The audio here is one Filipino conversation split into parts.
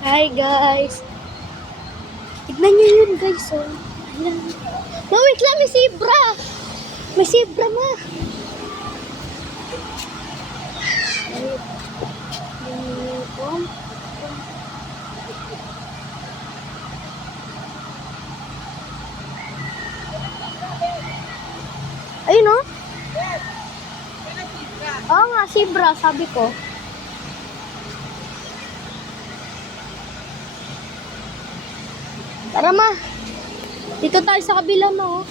Hi guys. Tignan nyo yun guys. Oh. Ayan. No, wait lang. May zebra. May zebra na. Ayun oh. Oo nga, zebra. Sabi ko. Tara ma. Dito tayo sa kabila mo.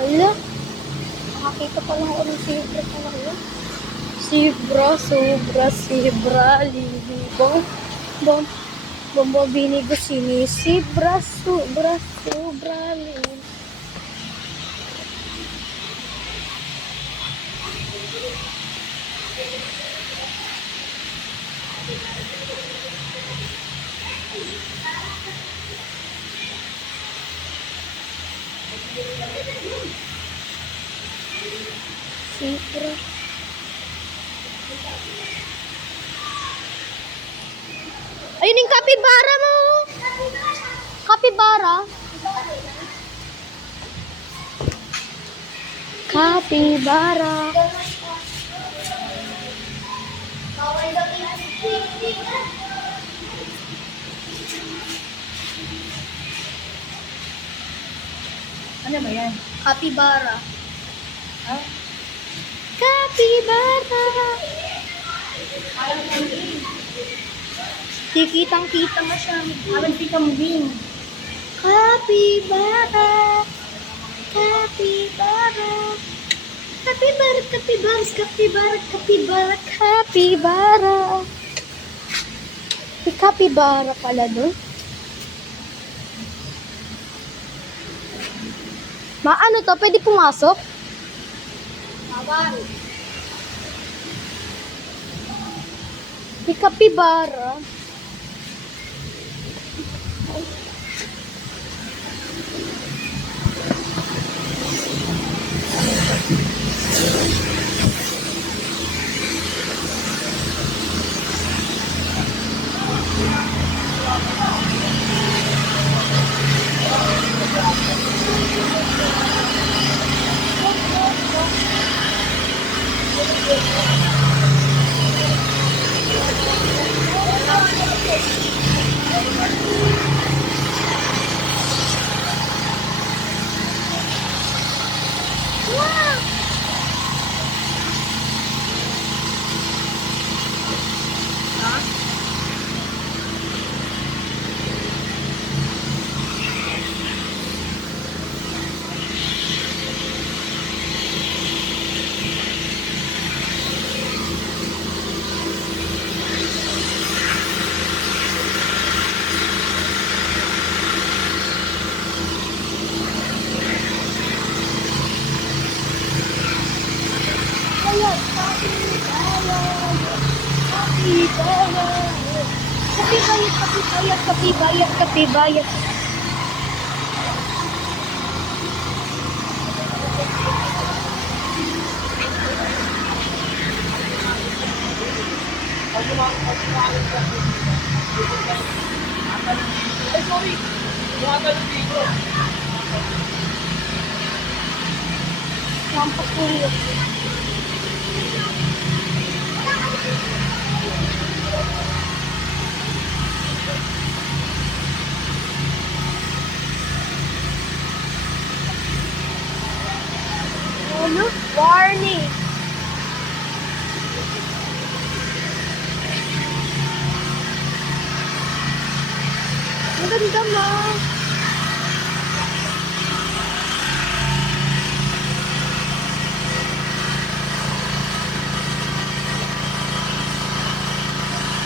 Hala. Nakakita pa lang ako ng zebra talaga. Zebra, sobra, zebra, lihi. Bombobini ko sini. Zebra, sobra, sobra, lihi. Zebra. Ayun yung kapibara mo. Kapibara. Kapibara. Ano ba yan? Kapibara. Ha? Kapibara. Parang kambing. Kikitang-kita mo siya. Parang si kambing. Kapibara. Kapibara. Kapibara, kapibara, kapibara, kapibara, kapibara. May kapibara pala doon. Ano to? Pwede pumasok? Bawal. May kapibara. Kapibayat, kapibayat. Ay, sorry. Bumagal dito. Sampak po yun. Ano? Warning! Maganda mo.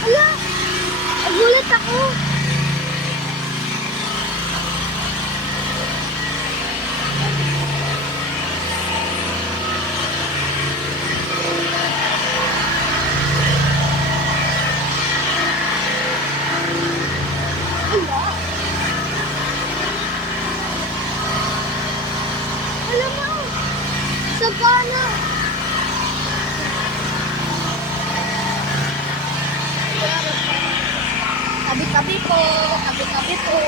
Ala! Nagulat ako. Ala! Alam mo, sabana. Tabi-tabi po. Tabi-tabi po.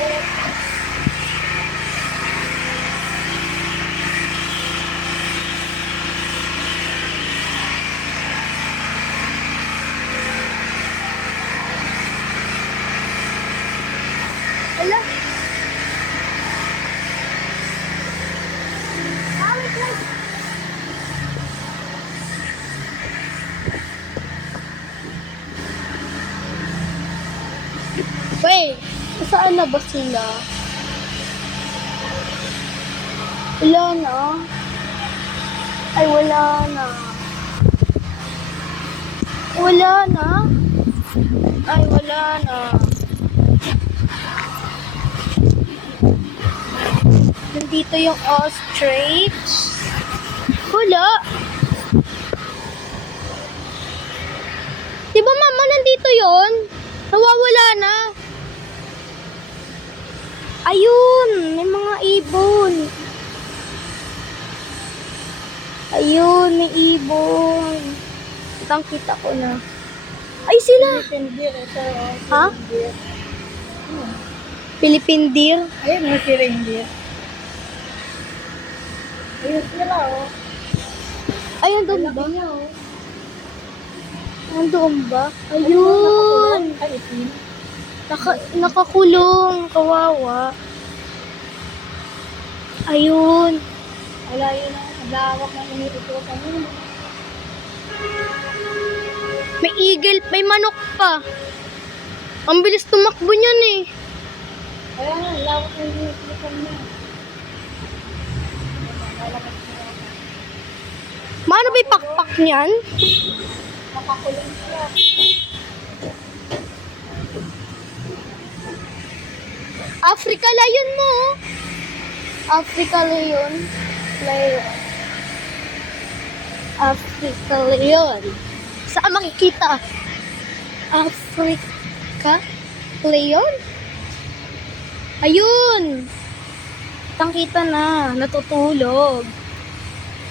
Ala. Wait lang. Wait, saan na ba sila? Wala na. Ay, wala na. Wala na. Ay, wala na. Nandito yung ostrich. Wala. Diba mama, nandito yon? Nawawala na. Ayun, may mga ibon. Ayun, may ibon. Kitang-kita ko na. Ay, sila. Philippine deer. Ito, Ha? deer. Philippine deer. Ayun, may reindeer. Ayun sila, oh. Ayun, doon ba? Laki niya, oh. Nandoon ba? Ayun. Ay, itim. Nakakulong. Kawawa. Ayun. Wala yun, oh. Naglawak ng initutukan yun. May eagle, may manok pa. Ang bilis tumakbo niyan eh. Kaya nga, lawak ng initutukan niya. Mano ba yung pakpak niyan? Makakulong siya. Africa lion mo. Oh. Africa lion. Lion. Africa lion. Saan makikita? Africa lion? Ayun. Kitang-kita na. Natutulog.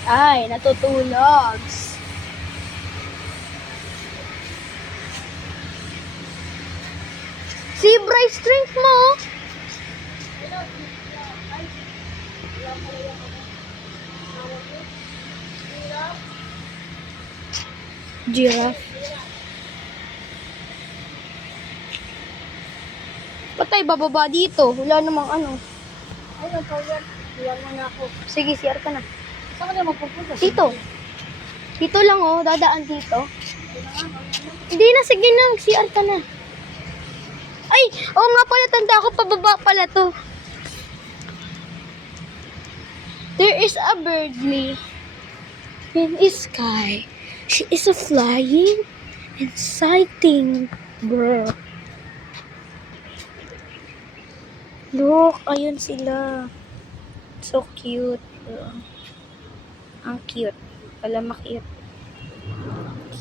Ay, natutulog. Zebra strength mo. Giraffe. Patay, bababa dito. Wala namang ano. Ayun, kaya. Iwan mo na ako. Sige, CR ka na. Saan ka na magpupunta? Dito. Dito lang oh, dadaan dito. Hindi na, sige na, CR ka na. Ay, oo nga pala, tanda ko, pababa pala to. There is a birdly in the sky. She is a flying and sighting, bro. Look, ayun sila. So cute, bro. Ang cute. Wala ma-cute.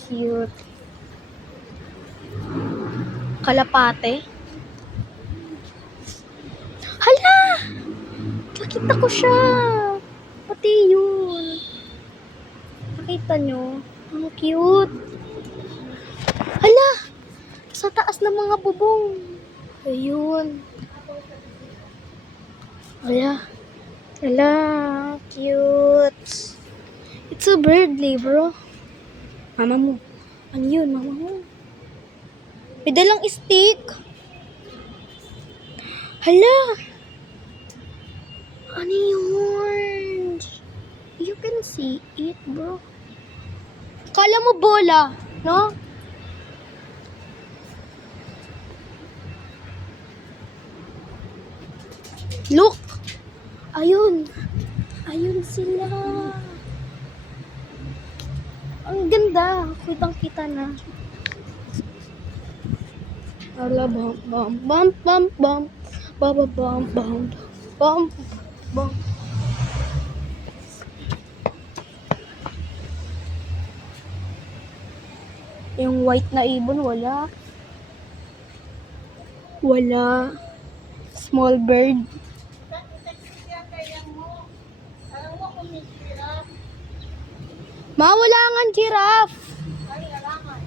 Cute. Kalapate. Hala! Nakita ko siya. Pati yun. Nakita nyo? Ang cute. Hala! Sa taas ng mga bubong. Ayun. Hala. Hala. Cute. It's a birdly, bro. Mama mo. Ano yun, mama mo? May dalang stick. Hala. Ano yun? You can see it, bro. Kala mo bola, no? Look! Ayun. Ayun sila. Ang ganda. Kitang-kita na. Ala, bam, bam, bam, bam, bam. Bam, bam, bam, bam, bam. Yung white na ibon, wala. Wala. Small bird. Alam mo kung may sira. Wala nga giraffe. Ay, alangan.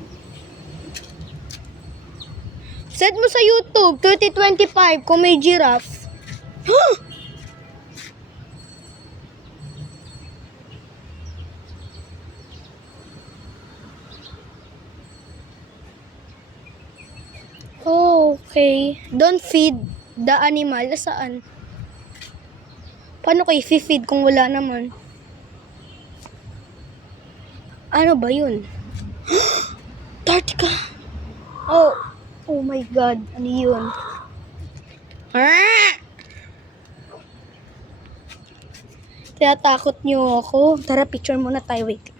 Set mo sa YouTube, 2025, kung may giraffe. Oh, okay. Don't feed the animal. Saan? Paano kayo feed kung wala naman? Ano ba yun? Tartica! Oh, oh my God. Ano yun? Ah! Kaya takot niyo ako. Tara, picture muna tayo. Wait.